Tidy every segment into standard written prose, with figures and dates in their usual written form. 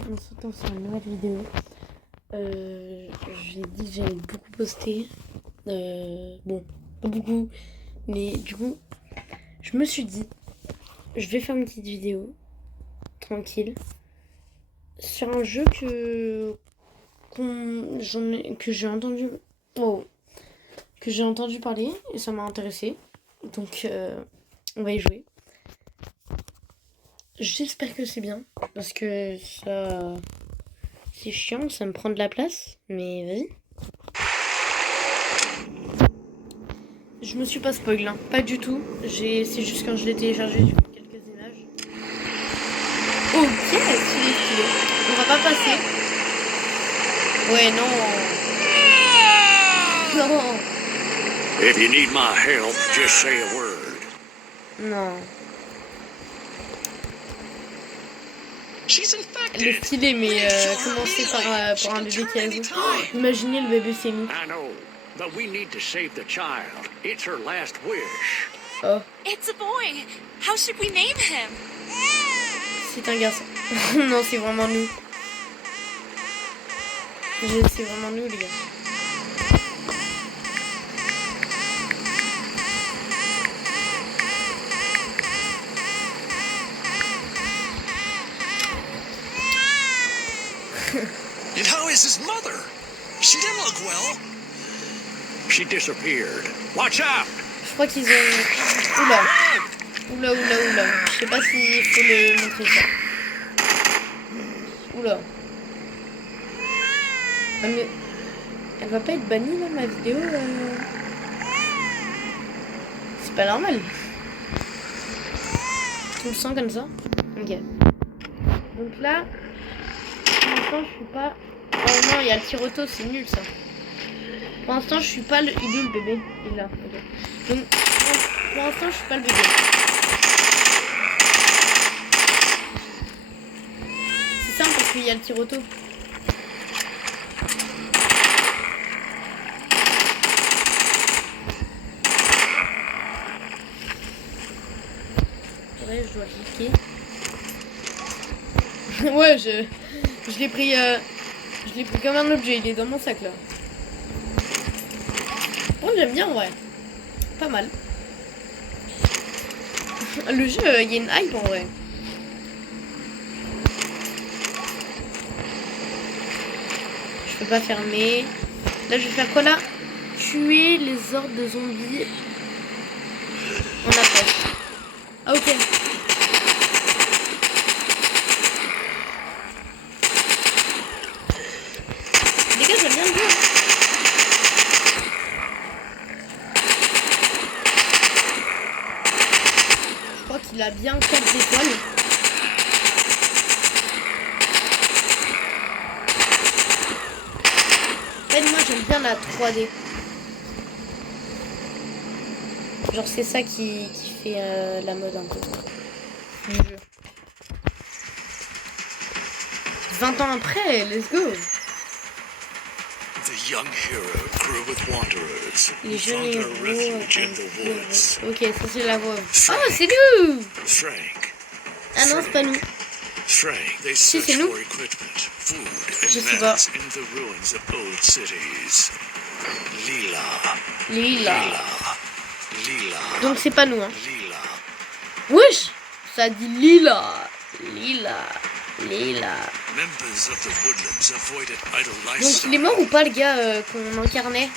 On se retrouve sur une nouvelle vidéo. J'ai dit que j'allais beaucoup poster. Bon, pas beaucoup. Mais du coup, je me suis dit, je vais faire une petite vidéo, tranquille, sur un jeu que j'ai entendu... Oh, que j'ai entendu parler et ça m'a intéressé. Donc, on va y jouer. J'espère que c'est bien, parce que ça... C'est chiant, ça me prend de la place, mais vas-y. Je me suis pas spoil, hein. Pas du tout. C'est juste quand je l'ai téléchargé, j'ai vu quelques images. Ok, stylé. On va pas passer. Ouais, non. Non. If you need my help, just say a word. Non. She's Elle est infected. stylée, mais commencer par un bébé qui a vous. Imaginez le bébé c'est nous. I know, but we need to save the child. It's her last wish. Oh, It's a boy. How should we name him? c'est un garçon. Non, c'est vraiment nous. C'est vraiment nous, les gars. And how is his mother? She didn't look well. She disappeared. Watch out! Je crois qu'ils ont... Oula. Je sais pas s'il faut le montrer ça. Oula. Ah, mais... Elle va pas être bannie là, ma vidéo C'est pas normal. Tu le sens comme ça? Ok. Donc là... Pour l'instant, je suis pas... Oh non, il y a le tir auto, c'est nul ça. Pour l'instant, je suis pas le... Il est où le bébé? Il est là, ok. Donc, pour l'instant, je suis pas le bébé. C'est simple parce qu'il y a le tir auto. Ouais, je dois cliquer. Ouais, je l'ai pris... Je l'ai pris comme un objet, il est dans mon sac là. Oh, j'aime bien en vrai. Pas mal. Le jeu, il y a une hype en vrai. Je peux pas fermer. Là, je vais faire quoi là? Tuer les hordes de zombies. On approche. Ah, ok. Les gars, j'aime bien le jeu. Je crois qu'il a bien 4 étoiles. En fait, moi, j'aime bien la 3D. Genre, c'est ça qui fait la mode un peu du jeu. 20 ans après, let's go. The young hero grew with wanderers. Les jeunes Found a héros... refuge in the woods. Ok, ça c'est la voix. Oh, c'est nous! Frank. Ah non, c'est pas nous. Frank, they Si, search c'est nous. for equipment, food, Je and sais pas. mats in the ruins of old cities. Lila. Lila. Lila. Donc c'est pas nous, hein. Lila. Wesh! Ça dit Lila. Members of the woodlands avoided idle Donc lifestyle. il est mort ou pas le gars qu'on incarnait?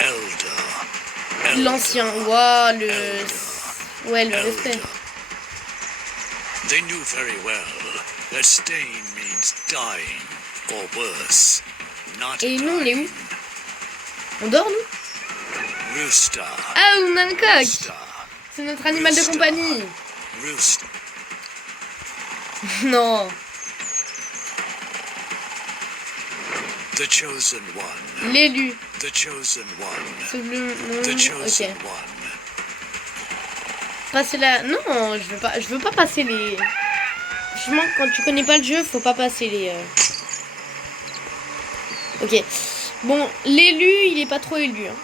Elder. L'ancien. Waouh, le... Ouais, le respect. They knew very well that staying means dying, or worse, not Et nous, on est où? dying. On dort, nous? Rooster. Ah, on a un coq! Rooster. C'est notre animal de compagnie. Rooster. Non. The chosen one. L'élu. The chosen one. C'est le The nom. chosen Ok. one. Passer la... Non, je veux pas passer les... Franchement, quand tu connais pas le jeu, faut pas passer les... Ok. Bon, l'élu, il est pas trop élu. Hein.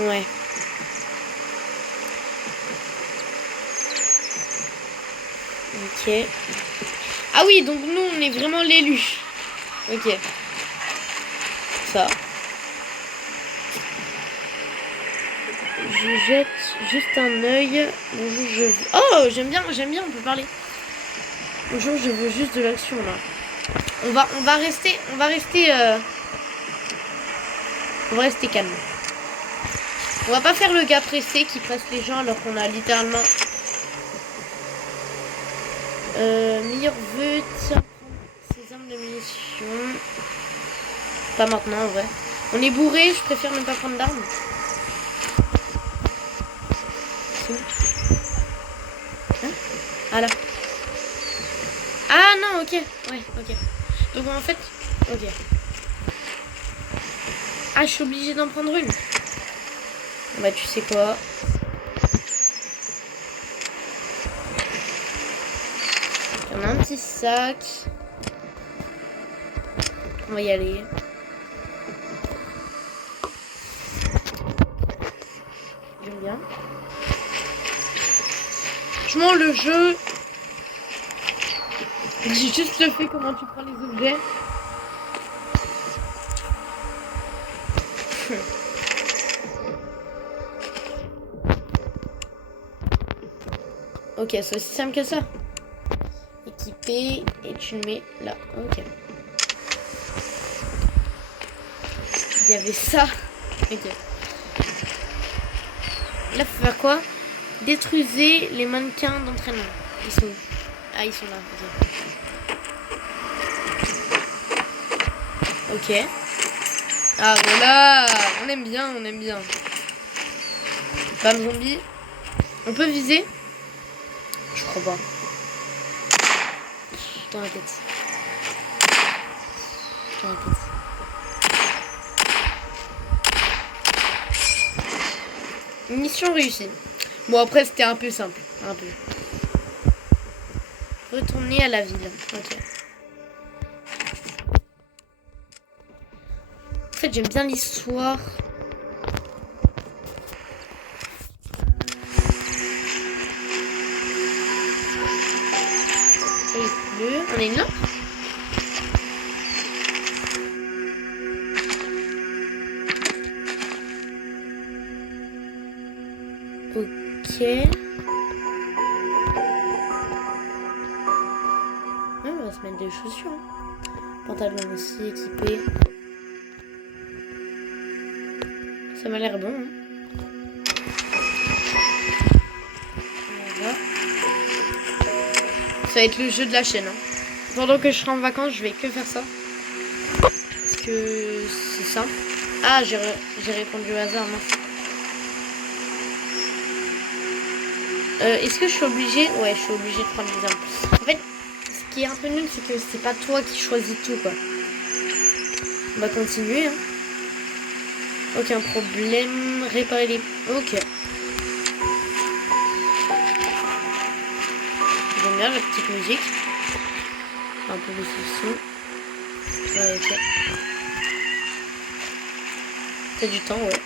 Ouais. Ok. Ah oui, donc nous, on est vraiment l'élu. Ok. Ça. Je jette juste un œil. Bonjour, je... Oh, j'aime bien, on peut parler. Bonjour, je veux juste de l'action, là. On va rester calme. On va pas faire le gars pressé qui presse les gens alors qu'on a littéralement... meilleur vœu, tiens, prendre ses armes de munitions. Pas maintenant, en vrai. On est bourré, je préfère ne pas prendre d'armes. Hein? Ah là. Ah non, ok. Ouais, ok. Donc en fait, ok. Ah, je suis obligée d'en prendre une. Bah, tu sais quoi? On a un petit sac. On va y aller. J'aime bien. Franchement, le jeu... J'ai juste le fait comment tu prends les objets. Ok, c'est aussi simple que ça. Équipé et tu le mets là. Ok. Il y avait ça. Ok. Là, faut faire quoi? Détruisez les mannequins d'entraînement. Ils sont où? Ah, ils sont là. Ok. Ok. Ah, voilà. On aime bien, on aime bien. Femme zombie. On peut viser? Je crois pas. Dans la tête. Dans la tête. Mission réussie. Bon, après, c'était un peu simple. Un peu. Retourner à la ville. Ok. En fait, j'aime bien l'histoire. On est là. Ok. Ouais, on va se mettre des chaussures. Pantalon aussi équipé. Ça m'a l'air bon. Hein. Voilà. Ça va être le jeu de la chaîne. Hein. Pendant que je serai en vacances, je vais que faire ça. Parce que c'est simple. Ah, j'ai répondu au hasard. Mince. Est-ce que je suis obligée? Ouais, je suis obligée de prendre les armes. En fait, ce qui est un peu nul, c'est que c'est pas toi qui choisis tout, quoi. On va continuer, hein. Aucun problème. Réparer les... Ok. J'aime bien la petite musique. Un peu de son. Ouais, ok. T'as du temps, ouais.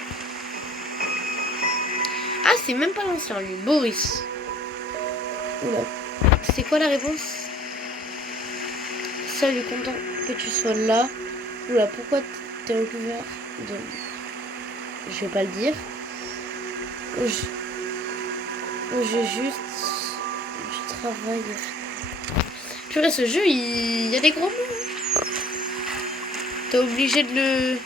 Ah, c'est même pas l'ancien, lui. Boris. Oula. C'est quoi la réponse? Salut, content que tu sois là. Oula, pourquoi t'es recouvert de... Je vais pas le dire. J'ai juste du travail. Purée, ce jeu, il y a des gros mots. T'es obligé de le...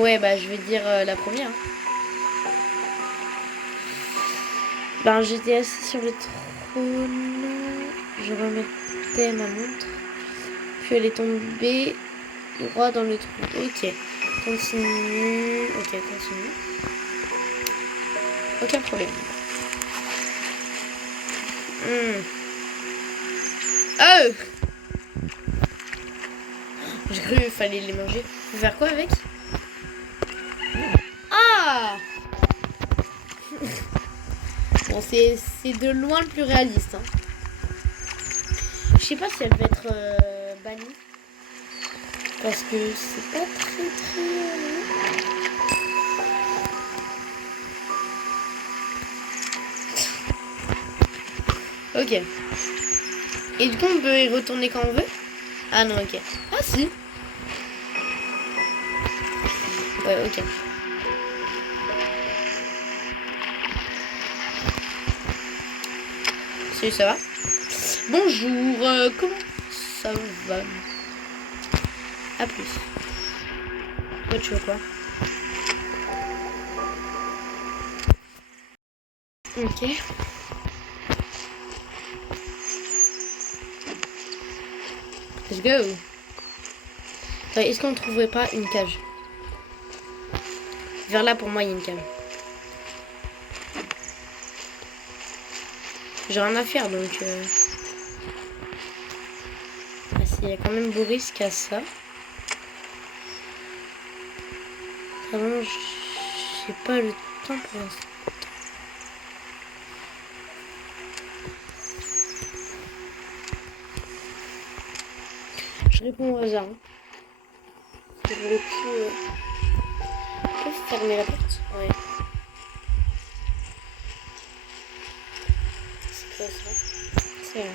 Ouais, bah je vais dire la première. Ben, j'étais assis sur le trône. Je remettais ma montre. Puis elle est tombée droit dans le trou. Ok. Continue. Ok, continue. Aucun problème. Oh! J'ai cru qu'il fallait les manger. Faut faire quoi avec? Ah! Bon, c'est de loin le plus réaliste. Hein. Je sais pas si elle va être bannie. Parce que c'est pas très... Ok. Et du coup, on peut y retourner quand on veut? Ah non, ok. Ah si. Ouais, ok. Salut, ça va? Bonjour, comment ça va? A plus. Toi, tu veux quoi? Ok. Let's go. Est-ce qu'on ne trouverait pas une cage? Vers là, pour moi, il y a une cage. J'ai rien à faire, donc... Ah, il y a quand même beau risque à ça. Vraiment, j'ai pas le temps pour l'instant. Je réponds au hasard. Pour le coup, on peut fermer la porte? Ouais. C'est quoi ça? C'est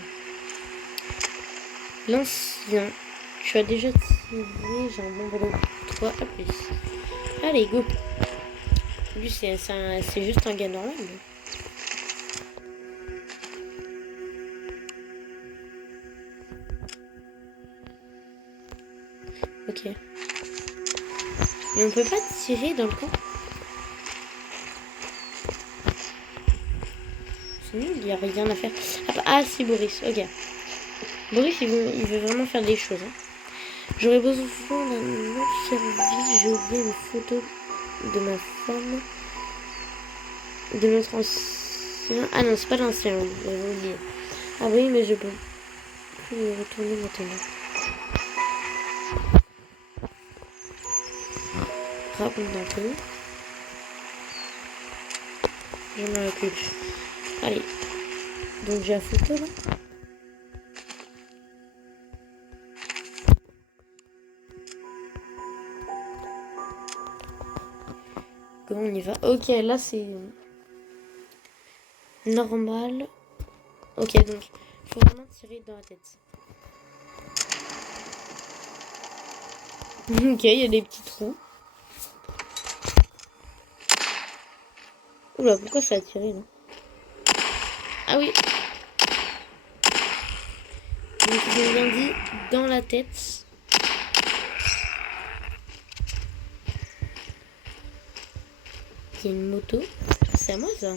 l'ancien. Tu as déjà tiré, j'ai un bon boulot pour toi. À plus. Allez, go. Lui, c'est juste un gars normal. Mais... Ok. Mais on peut pas tirer dans le camp? C'est nul, il n'y a rien à faire. Ah si, Boris, ok. Boris, il veut vraiment faire des choses. Hein. J'aurais besoin d'un autre service. J'ai oublié une photo de ma femme. De notre ancien... Ah non, c'est pas l'ancien, j'avais oublié. Ah oui, mais je peux plus y retourner maintenant. Raconte un peu. Je m'en occupe. Allez. Donc j'ai la photo là. Comment on y va? Ok, là c'est normal. Ok, donc il faut vraiment tirer dans la tête. Ok, il y a des petits trous. Oula, pourquoi ça a tiré là? Ah oui. Donc ils ont bien dit dans la tête. Il y a une moto. C'est à moi ça?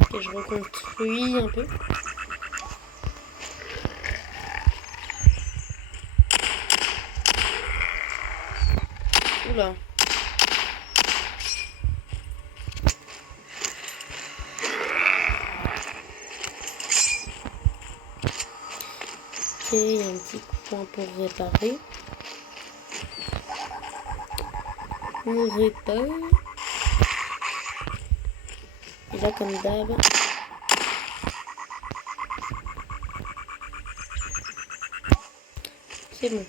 Ok, je reconstruis un peu. Oula. Ok, il y a un petit point pour réparer. On répare. Et là, comme d'hab. C'est bon.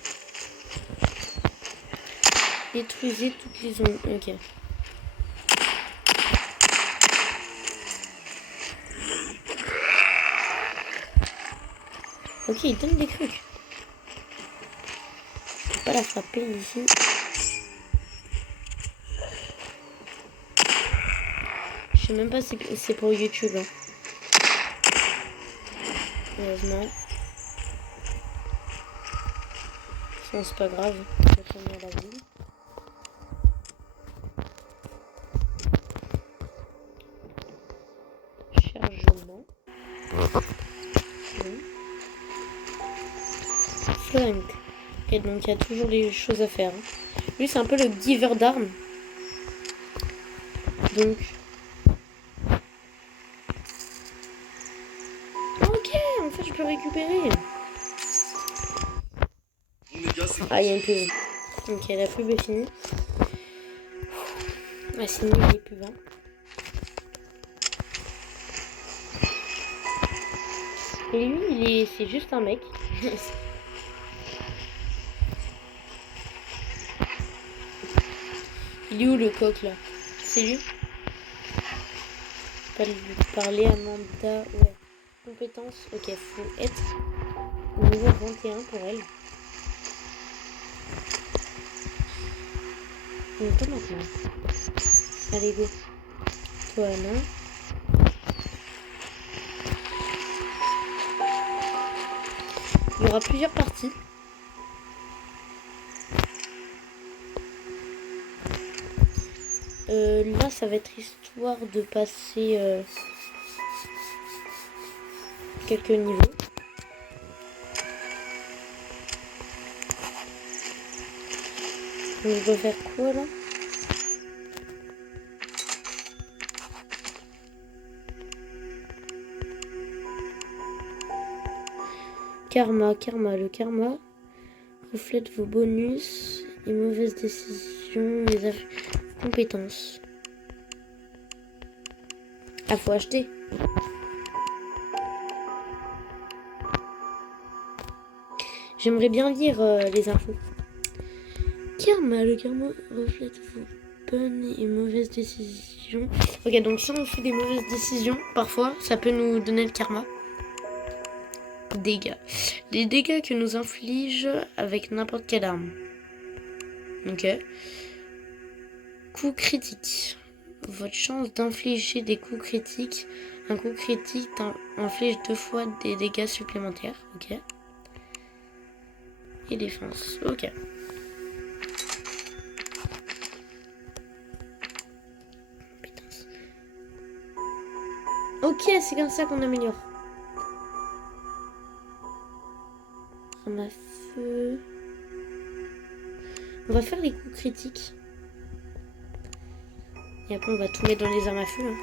Détruisez toutes les zones. Ok. Ok, il donne des trucs. Je peux pas la frapper ici. Je sais même pas si c'est pour YouTube. Hein. Heureusement. Sinon c'est pas grave. Je vais retourner à la ville. Chargement. Bon. Flank. Ok, donc il y a toujours des choses à faire. Hein. Lui c'est un peu le giver d'armes. Donc... Ok, en fait je peux récupérer. Ah, il y a une pub. Ok, la pub est finie. Ah, c'est nul les pubs. Hein. Et lui, c'est juste un mec. Il est où le coq là? C'est lui? Pas lui parler, Amanda. Ouais. Compétences. Ok, faut être au niveau 21 pour elle. Toi maintenant. Allez, go. Toi, non. Il y aura plusieurs parties. Là, ça va être histoire de passer quelques niveaux. Donc, je dois faire quoi là? Karma. Le karma reflète vos bonus et mauvaises décisions, les compétences. Ah, faut acheter. J'aimerais bien lire les infos. Le karma reflète vos bonnes et mauvaises décisions. Ok, donc si on fait des mauvaises décisions, parfois, ça peut nous donner le karma. Dégâts. Les dégâts que nous inflige avec n'importe quelle arme. Ok. Coup critique. Votre chance d'infliger des coups critiques. Un coup critique inflige 2 fois des dégâts supplémentaires. Ok. Et défense. Ok. Ok, c'est comme ça qu'on améliore. Arme à feu. On va faire les coups critiques. Et après, on va tout mettre dans les armes à feu. Hein.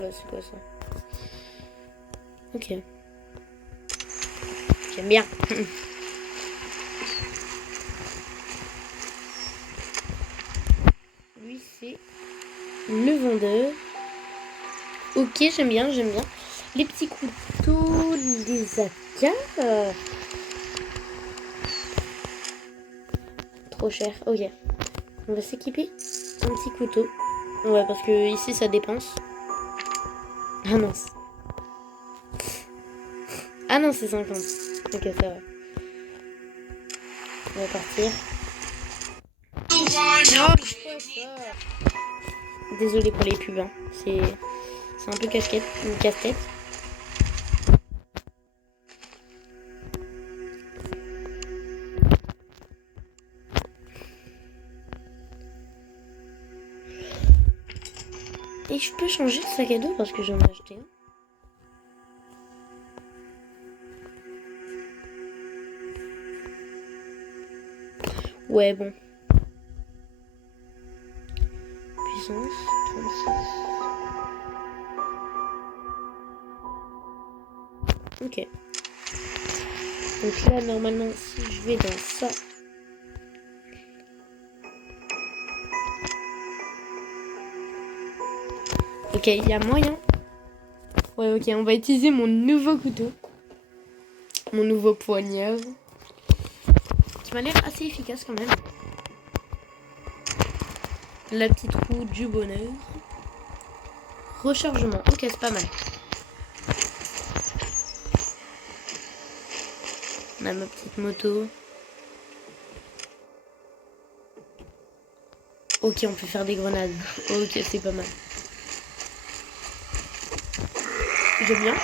Là, c'est quoi ça? Ok. J'aime bien. Lui, c'est le vendeur. Ok, j'aime bien. Les petits couteaux, les AK. Trop cher. Ok. On va s'équiper un petit couteau. Ouais, parce que ici, ça dépense. Ah mince. Ah non, c'est 50. Ok, ça va. On va partir. Désolé pour les pubs. Hein. C'est un peu une casse-tête. Et je peux changer de sac à dos parce que j'en ai acheté un. Ouais, bon. Puissance, 36. Ok. Donc là, normalement, si je vais dans ça... Ok, il y a moyen. Ouais, ok, on va utiliser mon nouveau couteau. Mon nouveau poignard. Qui m'a l'air assez efficace quand même. La petite roue du bonheur. Rechargement. Ok, c'est pas mal. On a ma petite moto. Ok, on peut faire des grenades. Ok, c'est pas mal. J'aime bien.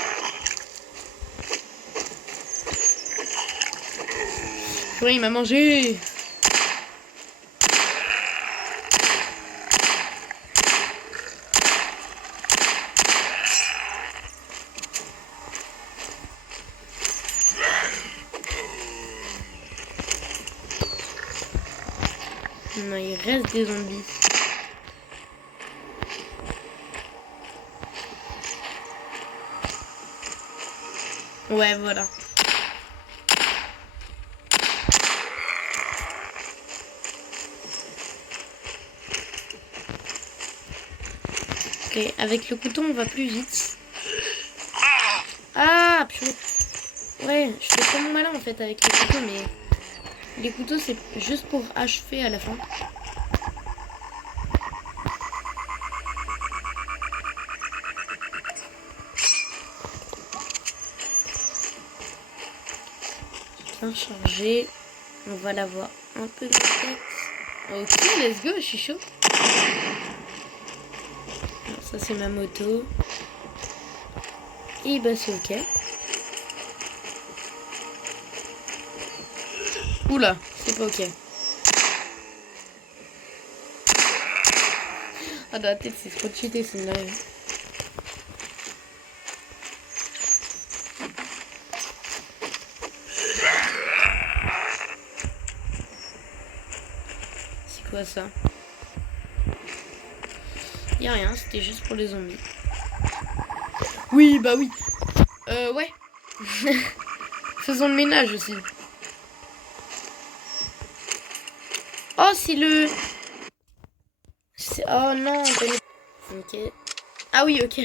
Ouais, il m'a mangé. Non, il reste des zombies. Ouais, voilà. Ok, avec le couteau, on va plus vite. Ah, purée. Ouais, je fais trop mon malin en fait avec le couteau, mais Les couteaux, c'est juste pour achever à la fin. Bien chargé. On va l'avoir un peu de tête. Ok, let's go, je suis chaud. Alors, ça, c'est ma moto. Et bah, c'est ok. Oula, c'est pas ok. Ah, dans la tête, c'est trop cheaté, c'est une live. C'est quoi ça? Y'a rien, c'était juste pour les zombies. Oui, bah oui. Ouais. Faisons le ménage aussi. Oh, c'est le... Oh non, ok. Ah oui, ok.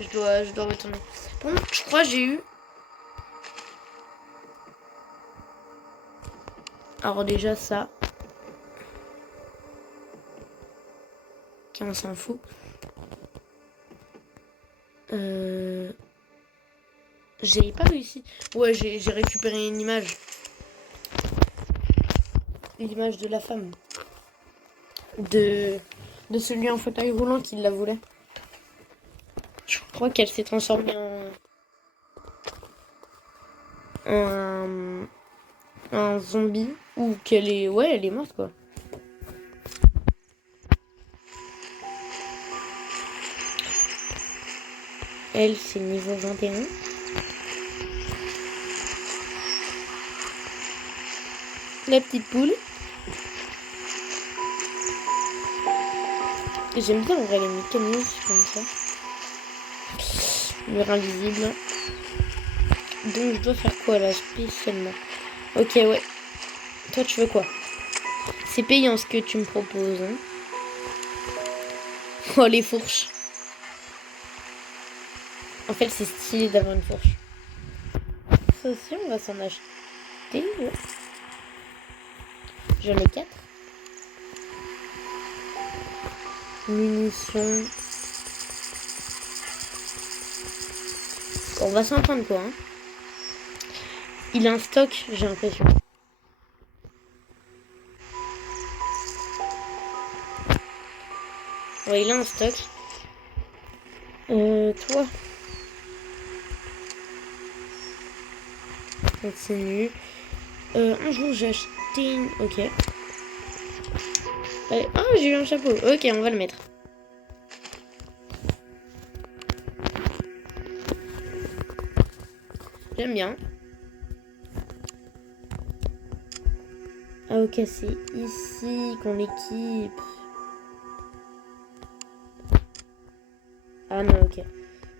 Je dois retourner. Bon, je crois que j'ai eu... Alors déjà ça. Ok, on s'en fout. J'ai pas réussi. Ouais, j'ai récupéré une image. L'image de la femme. De celui en fauteuil roulant qui la voulait. Je crois qu'elle s'est transformée en zombie. Ou qu'elle est... Ouais, elle est morte quoi. Elle, c'est niveau 21. La petite poule. J'aime bien en vrai les mécanismes comme ça. Mur invisible. Donc je dois faire quoi là spécialement? Ok, ouais. Toi tu veux quoi? C'est payant ce que tu me proposes. Hein. Oh les fourches. En fait c'est stylé d'avoir une fourche. Ça aussi on va s'en acheter. Ouais. J'en ai 4. Munitions. On va s'en prendre quoi hein. Il a un stock, j'ai l'impression. Ouais, il a un stock. Toi. Continue. Un jour j'ai acheté une... Ok. Ah, j'ai eu un chapeau. Ok, on va le mettre. J'aime bien. Ah ok, c'est ici qu'on l'équipe. Ah non, ok.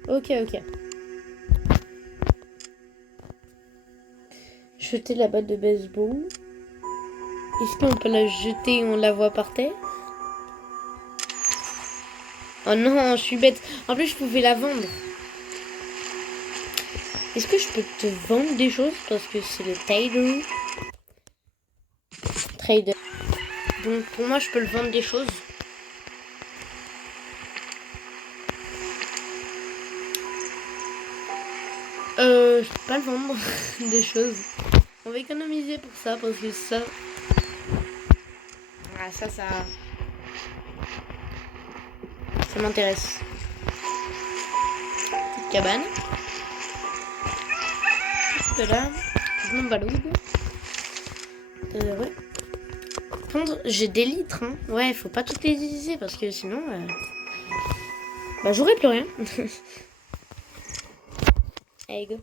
Ok. Jeter la batte de baseball. Est-ce qu'on peut la jeter et on la voit par terre? Oh non, je suis bête. En plus, je pouvais la vendre. Est-ce que je peux te vendre des choses? Parce que c'est le trader. Donc pour moi, je peux le vendre des choses. Je peux pas le vendre des choses. On va économiser pour ça parce que ça... Ah ça m'intéresse. Petite cabane. Là, je m'en baloude. Ouais. Par contre, j'ai des litres. Hein. Ouais, faut pas toutes les utiliser parce que sinon... Bah, j'aurais plus rien. Allez, go.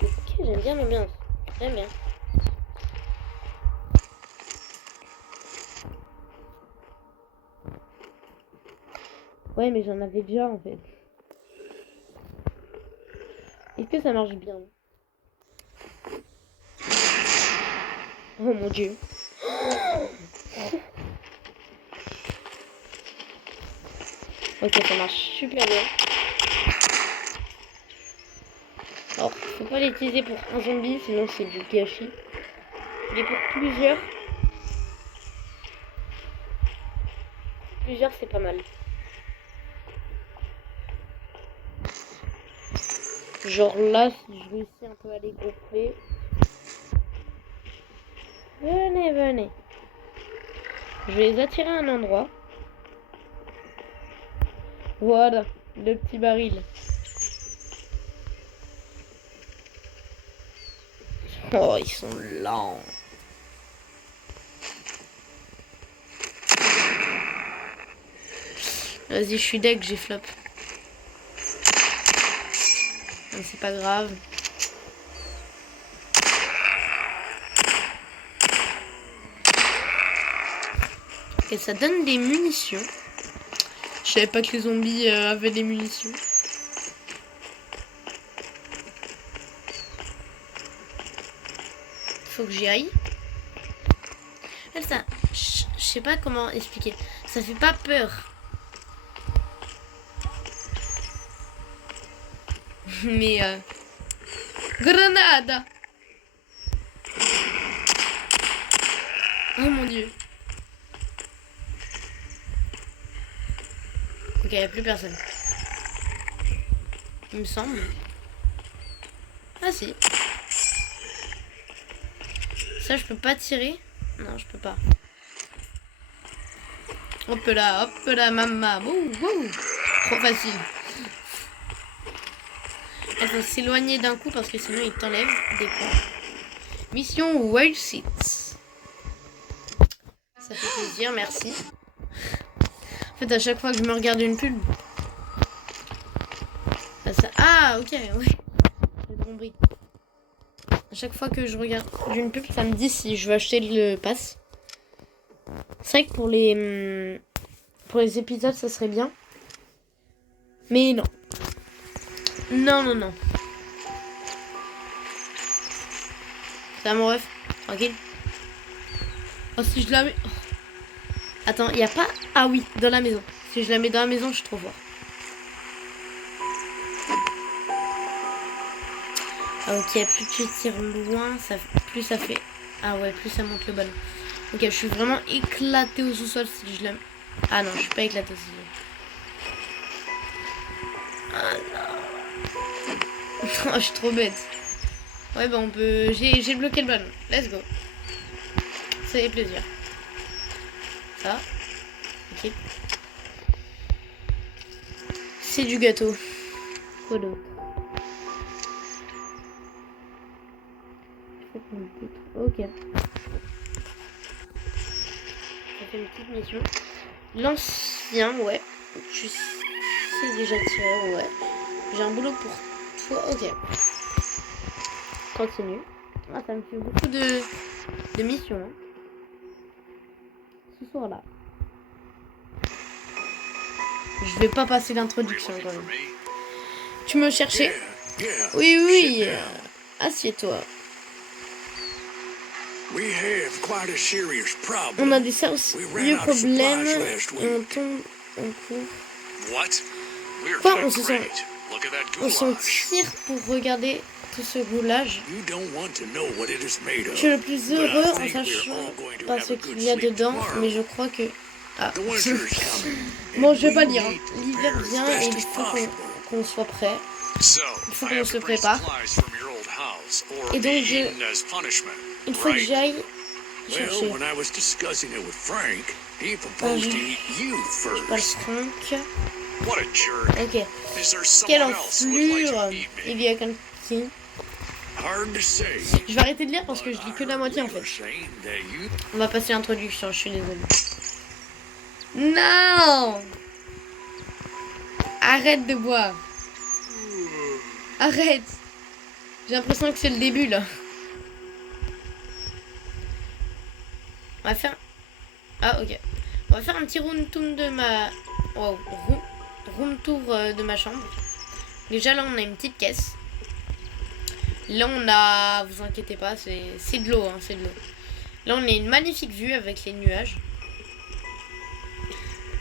Ok, j'aime bien l'ambiance. J'aime bien. Ouais, mais j'en avais déjà en fait. Est-ce que ça marche bien? Oh mon dieu. Ok, ça marche super bien. Alors, faut pas l'utiliser pour un zombie, sinon c'est du gâchis. Mais pour plusieurs. Plusieurs, c'est pas mal. Genre là, si je réussis un peu à les gonfler. Venez, venez. Je vais les attirer à un endroit. Voilà, le petit baril. Oh, ils sont lents. Vas-y, je suis deg, j'ai flop. Non, c'est pas grave. Et ça donne des munitions. Je savais pas que les zombies avaient des munitions. Faut que j'y aille. Ça, je sais pas comment expliquer. Ça fait pas peur. Mais grenade. Oh mon dieu. Ok, y a plus personne. Il me semble. Ah si. Ça je peux pas tirer. Non, je peux pas. Hop là, maman. Wouh, wouh. Trop facile. Il faut s'éloigner d'un coup parce que sinon il t'enlève des points. Mission Wild Seats. Ça fait plaisir, merci. En fait, à chaque fois que je me regarde une pub. Ça... Ah, ok, ouais. J'ai compris. À chaque fois que je regarde une pub, ça me dit si je veux acheter le pass. C'est vrai que pour les épisodes, ça serait bien. Mais non. Non, non, non. Ça mon ref. Tranquille. Oh, si je la mets... Oh. Attends, il n'y a pas... Ah oui, dans la maison. Si je la mets dans la maison, je suis trop fort. Ah, ok, plus tu tires loin, plus ça fait... Ah ouais, plus ça monte le ballon. Ok, je suis vraiment éclaté au sous-sol si je la mets... Ah non, je suis pas éclaté au sous-sol. Ah non. Oh, je suis trop bête. Ouais, bah on peut... J'ai bloqué le ballon. Let's go. Ça fait plaisir. Ça. Ok. C'est du gâteau. Quoi d'autre? Ok. Ça fait une petite mission. L'ancien, ouais. Je sais déjà tirer, ouais. J'ai un boulot pour toi. Ok. Continue. Ah, ça me fait beaucoup de missions. Hein. Ce soir-là. Je vais pas passer l'introduction quand même. Tu me cherchais? Oui, oui. Assieds-toi. On a des sérieux problèmes et on tombe en cours. Quoi? On s'en tire pour regarder tout ce roulage. Je suis le plus heureux en sachant pas ce qu'il y a dedans, mais je crois que... Ah. Bon, je vais pas lire. L'hiver vient et il faut qu'on soit prêt. Il faut qu'on se prépare. Et donc, il faut que j'aille chercher. Je passe Franck. Ok. Quelle enflure. Il y a quelqu'un. Je vais arrêter de lire parce que je lis que la moitié en fait. On va passer l'introduction, je suis désolée. Non! Arrête de boire. Arrête. J'ai l'impression que c'est le début là. On va faire... Ah ok. On va faire un petit room tour de ma... Wow. Room tour de ma chambre. Déjà là on a une petite caisse. Là on a... Vous inquiétez pas, c'est de l'eau, hein, c'est de l'eau. Là on a une magnifique vue avec les nuages.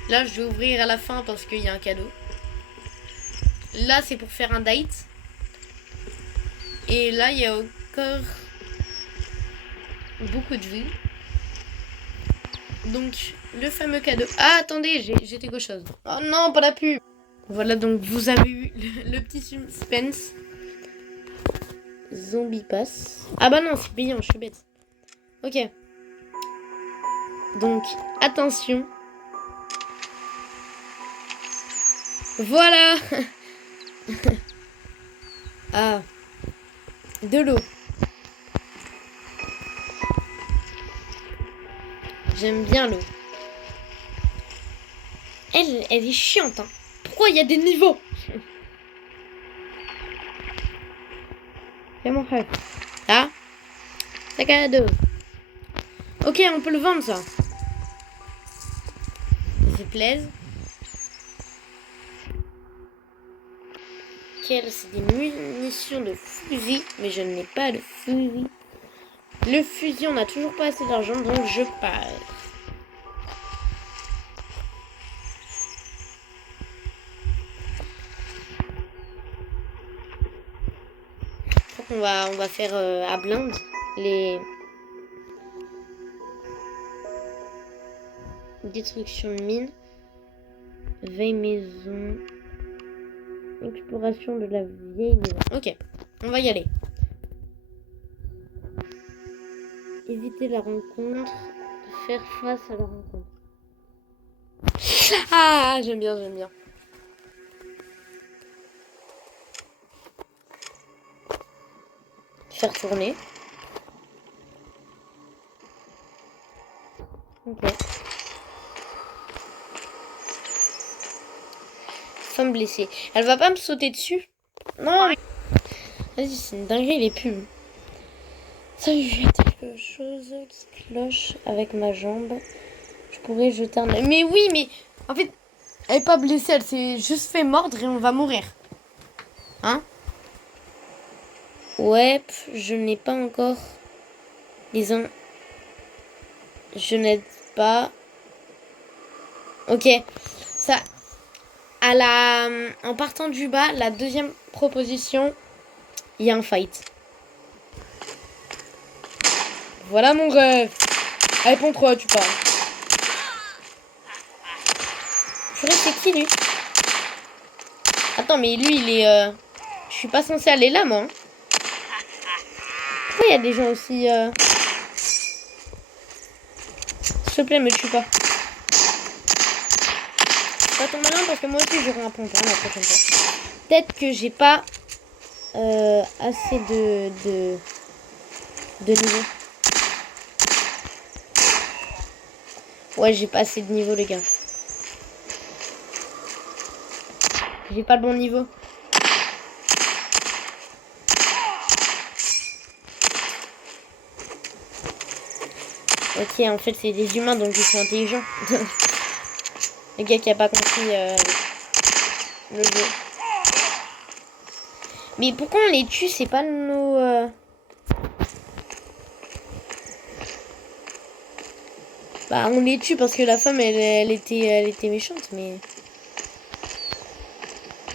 Là je vais ouvrir à la fin parce qu'il y a un cadeau. Là c'est pour faire un date. Et là, il y a encore beaucoup de vie. Donc, le fameux cadeau. Ah, attendez, j'ai quelque chose. Oh non, pas la pub. Voilà, donc vous avez eu le petit suspense. Zombie Pass. Ah bah non, c'est payant, je suis bête. Ok. Donc, attention. Voilà. Ah. De l'eau. J'aime bien l'eau. Elle est chiante, hein. Pourquoi il y a des niveaux? Fais mon rêve. Là. Sac à dos. Ok, on peut le vendre, ça. Ça te plaise. Quelles, c'est des munitions de fusil. Mais je n'ai pas de fusil. Le fusil, on n'a toujours pas assez d'argent, donc je passe. Je crois qu'on va faire à blinde les destruction de mines, veille maison, exploration de la vieille maison. Ok, on va y aller. Éviter la rencontre, faire face à la rencontre. Ah, j'aime bien, j'aime bien. Faire tourner. Ok. Femme blessée. Elle va pas me sauter dessus? Non. Vas-y, c'est une dinguerie les pubs. Ça, il y a quelque chose qui cloche avec ma jambe. Je pourrais jeter un... Mais oui, mais... En fait, elle est pas blessée. Elle s'est juste fait mordre et on va mourir. Hein? Ouais, je n'ai pas encore... Disons... Je n'aide pas... Ok. Ça... En partant du bas, la deuxième proposition, il y a un fight. Voilà mon rêve. Réponds-toi, tu parles. Purée, c'est qui lui? Attends, mais lui, il est... Je suis pas censée aller là, moi. Pourquoi il y a des gens aussi... S'il te plaît, me tue pas. Pas ton malin parce que moi aussi j'aurai un pompe la prochaine fois. Peut-être que j'ai pas assez de niveau. Ouais, j'ai pas assez de niveau, les gars. J'ai pas le bon niveau. Ok, en fait, c'est des humains, donc ils sont intelligents. Le gars qui a pas compris le jeu. Mais pourquoi on les tue? C'est pas nos... Bah, on les tue parce que la femme, elle était méchante, mais...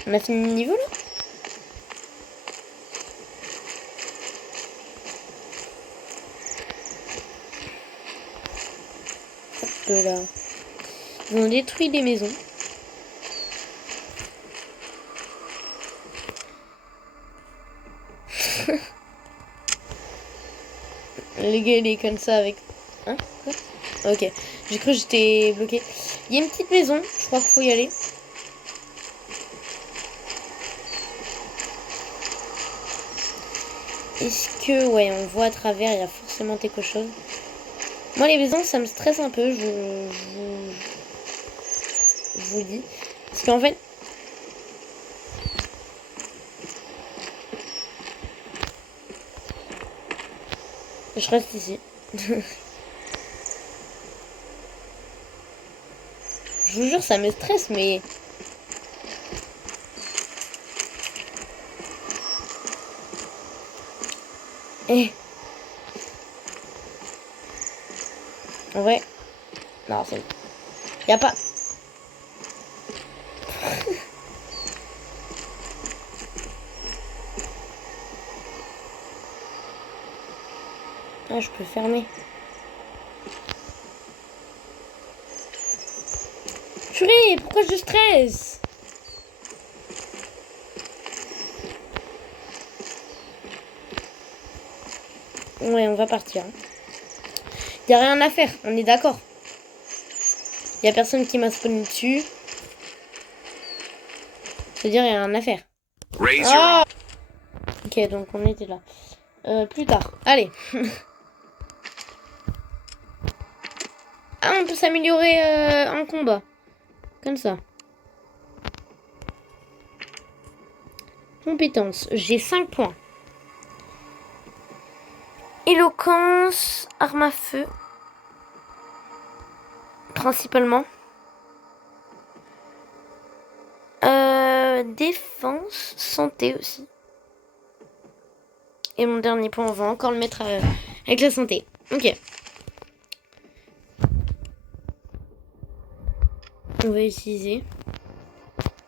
On a fini le niveau, là? Hop là. Ils ont détruit des maisons. Le gars, il est comme ça avec... Hein? Quoi? Ok. J'ai cru que j'étais bloqué. Il y a une petite maison. Je crois qu'il faut y aller. Est-ce que... Ouais, on voit à travers. Il y a forcément quelque chose. Moi, les maisons, ça me stresse un peu. Je vous le dis. Parce qu'en fait... Je reste ici. Je vous jure, ça me stresse, mais... Eh. En vrai... Non, c'est... Y a pas... Ah, je peux fermer. Purée, pourquoi je stresse? Ouais, on va partir. Y a rien à faire, on est d'accord. Y a personne qui m'a spawné dessus. C'est-à-dire, y a rien à faire. Raise Ah! Ok, donc on était là. Plus tard. Allez. Ah, on peut s'améliorer en combat. Comme ça. Compétences. J'ai 5 points. Éloquence, arme à feu. Principalement. Défense, santé aussi. Et mon dernier point, on va encore le mettre avec la santé. Ok. On va utiliser.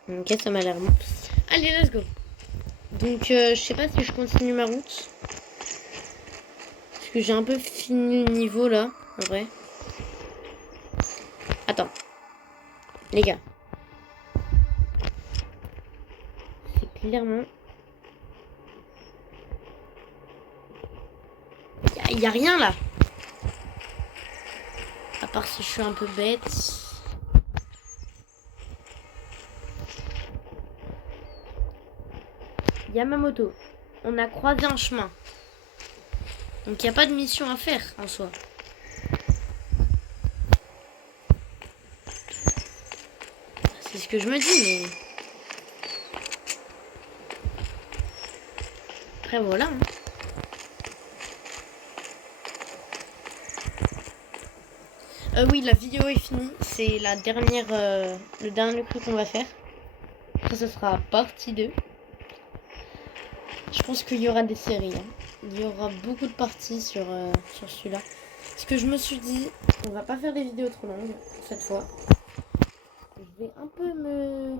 Ok, ça m'a l'air bon. Allez, let's go. Donc, je sais pas si je continue ma route. Parce que j'ai un peu fini le niveau là, en vrai. Attends. Les gars. C'est clairement... Y a rien là. À part si je suis un peu bête. Yamamoto. On a croisé un chemin. Donc il n'y a pas de mission à faire en soi. C'est ce que je me dis, mais... Après voilà. Hein. Oui, la vidéo est finie. C'est la dernière, le dernier truc qu'on va faire. Après, ce sera partie 2. Je pense qu'il y aura des séries. Hein. Il y aura beaucoup de parties sur celui-là. Parce que je me suis dit, on va pas faire des vidéos trop longues cette fois. Je vais un peu me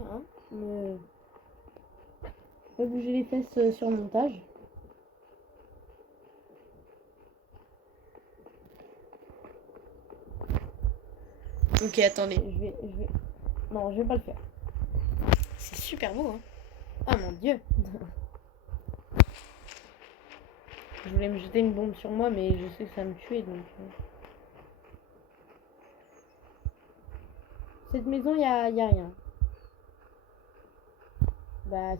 bouger les fesses sur le montage. Ok, attendez, je vais... Non, je vais pas le faire. C'est super beau, hein. Oh mon dieu. Je voulais me jeter une bombe sur moi, mais je sais que ça va me tuer, donc... Cette maison, y a rien. Bah,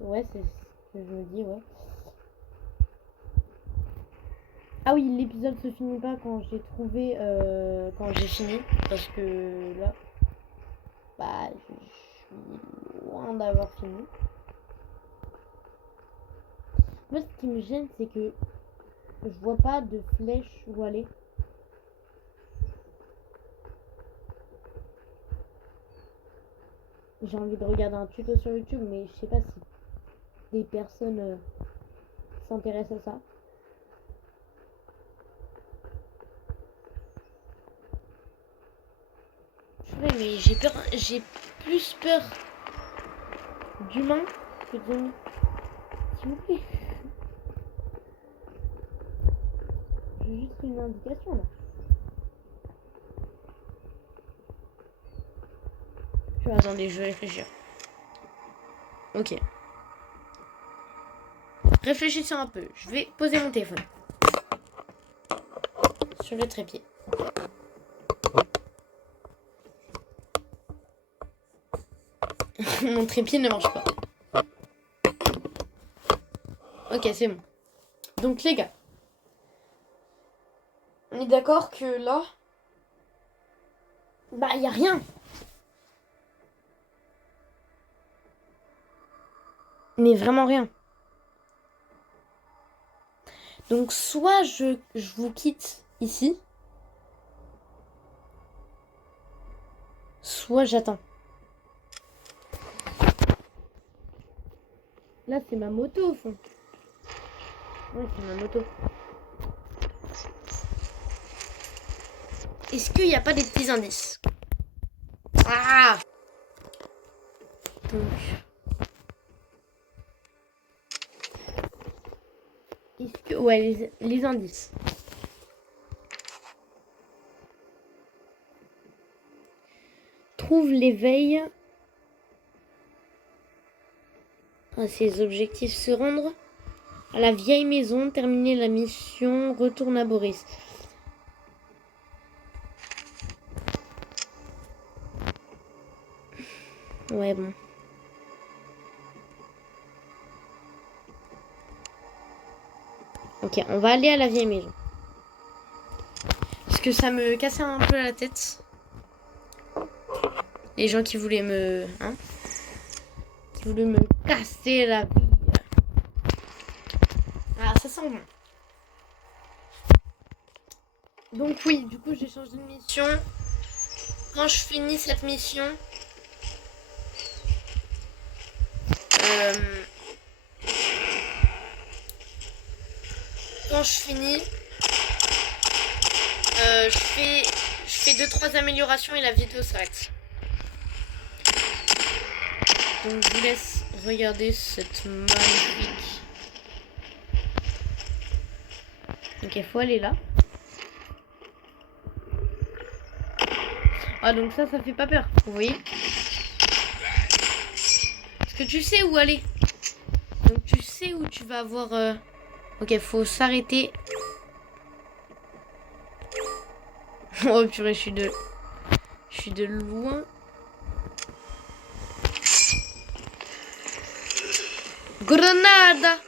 ouais, c'est ce que je me dis, ouais. Ah oui, l'épisode se finit pas quand j'ai trouvé... quand j'ai fini. Parce que là... Bah, je suis loin d'avoir fini. Moi, ce qui me gêne, c'est que je vois pas de flèche où aller. J'ai envie de regarder un tuto sur YouTube, mais je sais pas si des personnes s'intéressent à ça. Ouais, mais j'ai plus peur d'humains que de zombies. S'il vous plaît. J'ai juste une indication là. Attendez, je vais réfléchir. Ok. Réfléchissez un peu. Je vais poser mon téléphone sur le trépied. Mon trépied ne marche pas. Ok, c'est bon. Donc les gars, on est d'accord que là, bah y a rien. Mais vraiment rien. Donc soit je vous quitte ici, soit j'attends. Là c'est ma moto au fond. Ouais, c'est ma moto. Est-ce qu'il n'y a pas des petits indices? Ah! Donc... Est-ce que... Ouais, les indices. trouve l'éveil. Ah, ses objectifs, se rendre à la vieille maison, terminer la mission, retourne à Boris. Ouais, bon. Ok, on va aller à la vieille maison. Parce que ça me cassait un peu la tête. Les gens qui voulaient me... Hein, qui voulaient me casser la vie. Ah, ça sent bon. Donc oui, du coup, j'ai changé de mission. Quand je finis cette mission... quand je finis... je fais 2-3 améliorations et la vidéo s'arrête. Donc je vous laisse regarder cette magnifique. Ok, faut aller là. Ah, donc ça fait pas peur, vous voyez? Parce que tu sais où aller. Donc tu sais où tu vas avoir... Ok, faut s'arrêter. Oh purée, je suis de loin. Grenade!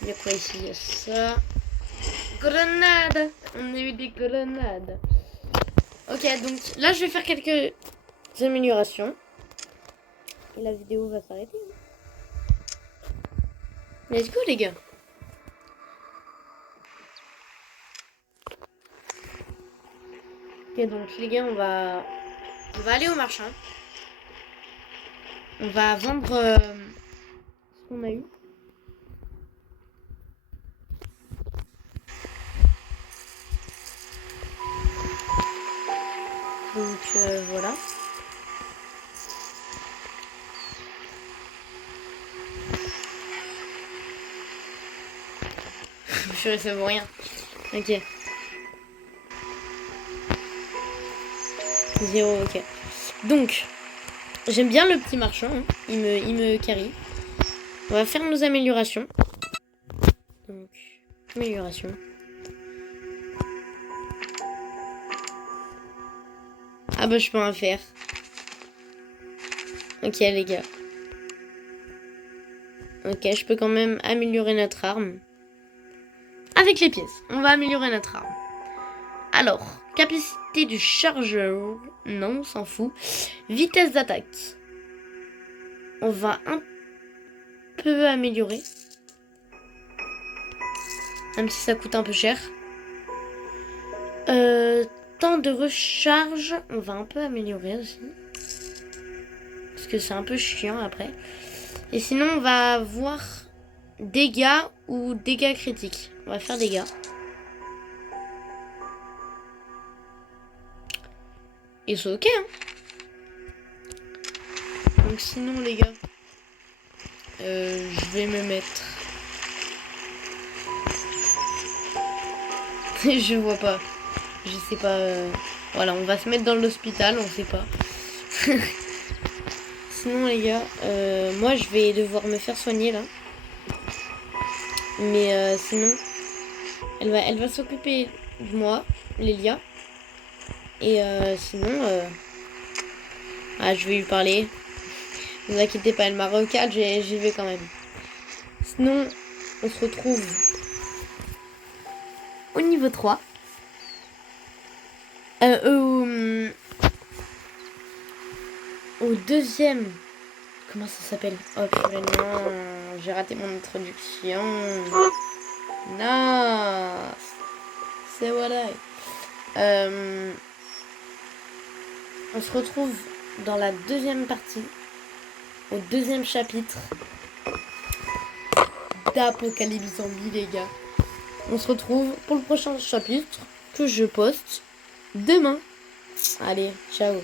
Il y a quoi ici? Il y a ça. Grenade! On a eu des grenades. Ok, donc là je vais faire quelques améliorations. Et la vidéo va s'arrêter. Let's go les gars. Ok, donc les gars, on va aller au marchand. On va vendre ce qu'on a eu. Donc voilà. Purée, ça vaut rien. Ok. 0, ok. Donc, j'aime bien le petit marchand. Hein. Il me carry. On va faire nos améliorations. Donc, amélioration. Ah bah, je peux en faire. Ok, les gars. Ok, je peux quand même améliorer notre arme. Avec les pièces. On va améliorer notre arme. Alors, capacité du chargeur. Non, on s'en fout. Vitesse d'attaque. On va un peu améliorer. Même si ça coûte un peu cher. Temps de recharge. On va un peu améliorer aussi. Parce que c'est un peu chiant après. Et sinon, on va voir dégâts ou dégâts critiques. On va faire dégâts. Et c'est ok, hein. Donc sinon, les gars, je vais me mettre... je vois pas. Je sais pas. Voilà, on va se mettre dans l'hôpital, on sait pas. Sinon, les gars, moi, je vais devoir me faire soigner, là. Mais sinon, elle va s'occuper de moi, Lélia. Et sinon, je vais lui parler. Ne vous inquiétez pas, elle m'a recadre, j'y vais quand même. Sinon, on se retrouve au niveau 3. Au deuxième. Comment ça s'appelle? Oh purée, non. J'ai raté mon introduction. Non. C'est voilà. On se retrouve dans la deuxième partie. Au deuxième chapitre d'Apocalypse Zombie, les gars. On se retrouve pour le prochain chapitre que je poste demain. Allez, ciao.